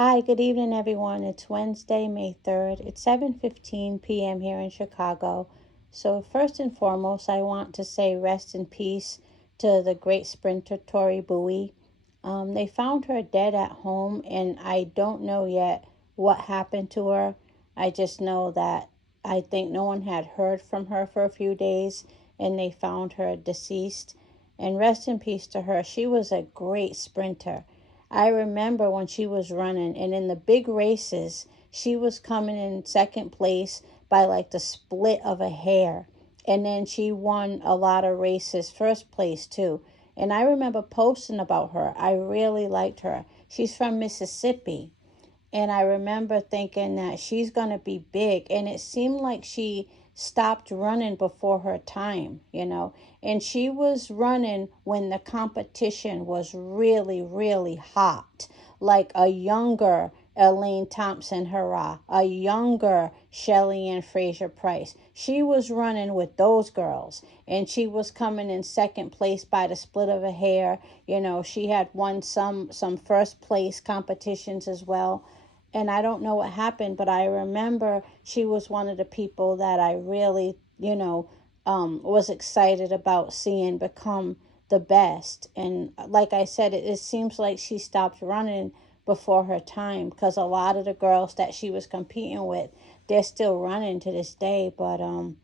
Hi, good evening, everyone. It's Wednesday, May 3rd. It's 7:15 p.m. here in Chicago. So first and foremost, I want to say rest in peace to the great sprinter Tori Bowie. They found her dead at home, and I don't know yet what happened to her. I just know that I think no one had heard from her for a few days, and they found her deceased. And rest in peace to her. She was a great sprinter. I remember when she was running, and in the big races, she was coming in second place by like the split of a hair. And then she won a lot of races, first place too. And I remember posting about her. I really liked her. She's from Mississippi. And I remember thinking that she's going to be big. And it seemed like she stopped running before her time, you know. And she was running when the competition was really, really hot. Like a younger Elaine Thompson Hurrah, a younger Shelly Ann Fraser Price. She was running with those girls. And she was coming in second place by the split of a hair. You know, she had won some first place competitions as well, and I don't know what happened, but I remember she was one of the people that I really, was excited about seeing become the best. And like I said, it seems like she stopped running before her time because a lot of the girls that she was competing with, they're still running to this day. But I'm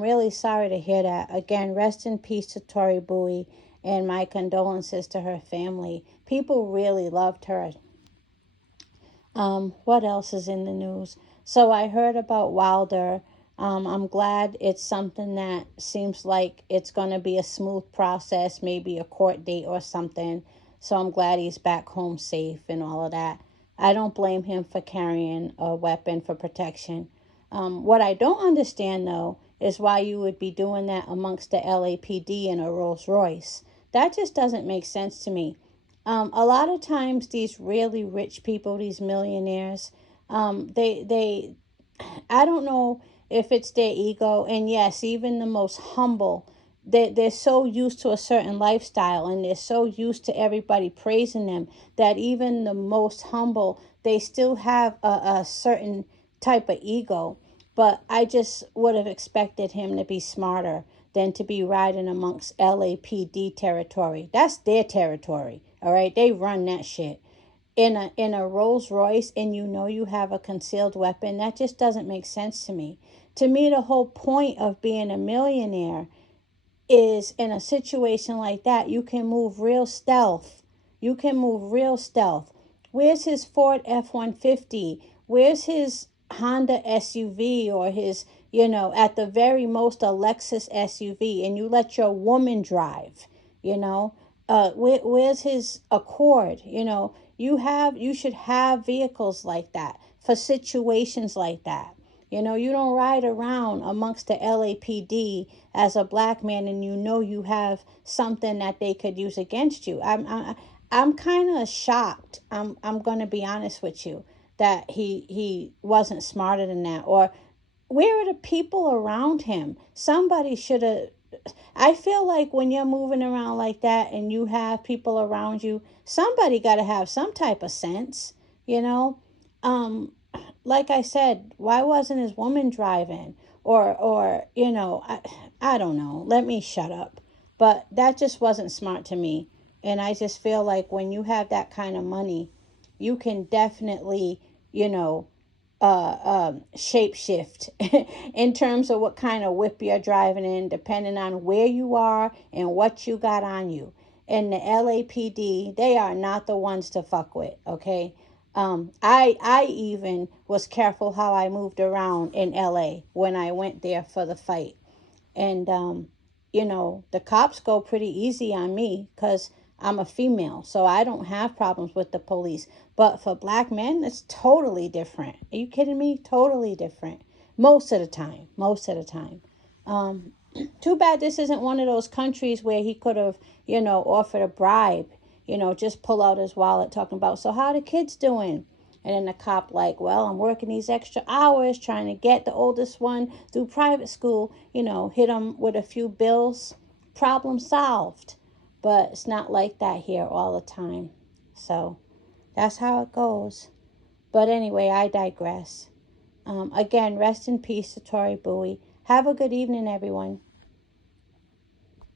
really sorry to hear that. Again, rest in peace to Tori Bowie, and my condolences to her family. People really loved her. What else is in the news? So I heard about Wilder. I'm glad it's something that seems like it's going to be a smooth process, maybe a court date or something. So I'm glad he's back home safe and all of that. I don't blame him for carrying a weapon for protection. What I don't understand, though, is why you would be doing that amongst the LAPD in a Rolls Royce. That just doesn't make sense to me. A lot of times, these really rich people, these millionaires, they, I don't know if it's their ego, and yes, even the most humble, they're so used to a certain lifestyle, and they're so used to everybody praising them that even the most humble, they still have a certain type of ego. But I just would have expected him to be smarter than to be riding amongst LAPD territory. That's their territory. All right, they run that shit in a Rolls Royce, and you know you have a concealed weapon. That just doesn't make sense to me. To me, the whole point of being a millionaire is in a situation like that, you can move real stealth. You can move real stealth. Where's his Ford F-150? Where's his Honda SUV, or his, at the very most, a Lexus SUV, and you let your woman drive, you know? Where's his Accord? You should have vehicles like that for situations like that. You don't ride around amongst the LAPD as a black man, and you have something that they could use against you. I'm kind of shocked. I'm going to be honest with you that he wasn't smarter than that. Or where are the people around him? Somebody should have. I feel like when you're moving around like that and you have people around you, somebody got to have some type of sense, you know? Um, like I said, why wasn't his woman driving? I don't know. Let me shut up. But that just wasn't smart to me. And I just feel like when you have that kind of money, you can definitely, you know, shapeshift in terms of what kind of whip you're driving in, depending on where you are and what you got on you. And the LAPD, they are not the ones to fuck with, okay? I even was careful how I moved around in LA when I went there for the fight. And the cops go pretty easy on me because I'm a female, so I don't have problems with the police. But for black men, it's totally different. Are you kidding me? Totally different. Most of the time. Most of the time. Um, Too bad this isn't one of those countries where he could have, offered a bribe. Just pull out his wallet talking about, so how the kids doing? And then the cop like, well, I'm working these extra hours trying to get the oldest one through private school, hit him with a few bills, problem solved. But it's not like that here all the time. So that's how it goes. But anyway, I digress. Again, rest in peace to Tori Bowie. Have a good evening, everyone.